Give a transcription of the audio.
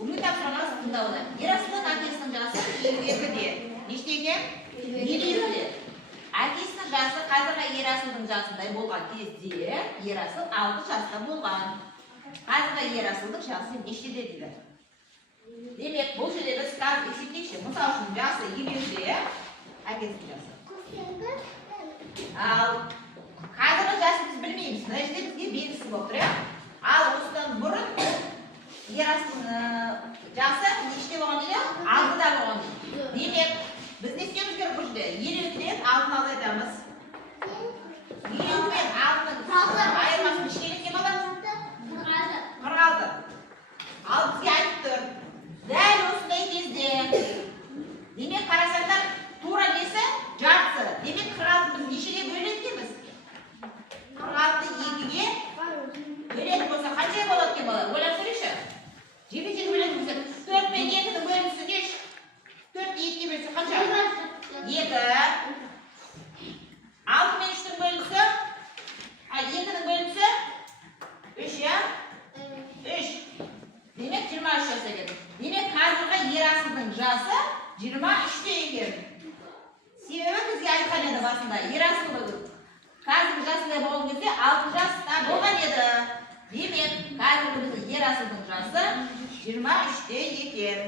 Бүгінгі тапсырмамыз тыңдауда. Ерасылдың әкесінің жасы 22-де. Неште екен? 22-де. Әкесінің жасы қазіргі Ерасылдың жасындай болған кезде Ерасыл 6 жаста болған. Қазіргі Ерасылдың жасы нештеде дейді? Демек, бұл жерде біз қазір есептейікші. Мысал үшін жасы 22-де, әкесінің жасы. Ал қазіргі жасы біз білмейміз. Мына жерде бізге белгісі болып тұр, ал осыдан бұрын Ерасылдың жасы неште болған дейді? 6-да болған. Демек, біз не істеуіміз керек бұл жерде? 22-ден 6-ны азайтамыз. 22 мен 6-ның айырмасын нешеге кеткен болады? 46. Ал бізге айтып тұр. Дәл осындай кезде. Демек, қарасаңдар, тура несі? Жартысы. Демек, 46-ны біз нешеге бөледі екенбіз? 46-ны 2-ге бөлетін болса, қанша болады екен бала? Ойлап көрейікші. Жеке-жеке бөлетін болса, 4 мен 2-ні бөлінісі кеш. 4-ні 2-ге бөлсе қанша? 2. 6 мен 3-дің бөлінісі? 2-ның бөлінісі? 3, я? 3. Демек, 23 жас екен. Демек, қазіргі Ерасылдың жасы 23-те екен. Себебі бізге айтқан еді басында. Ерасыл қазіргі жасында болған кезде 6 жаста болған еді. Демек, қазіргі Ерасылдың жасы 23-те екен.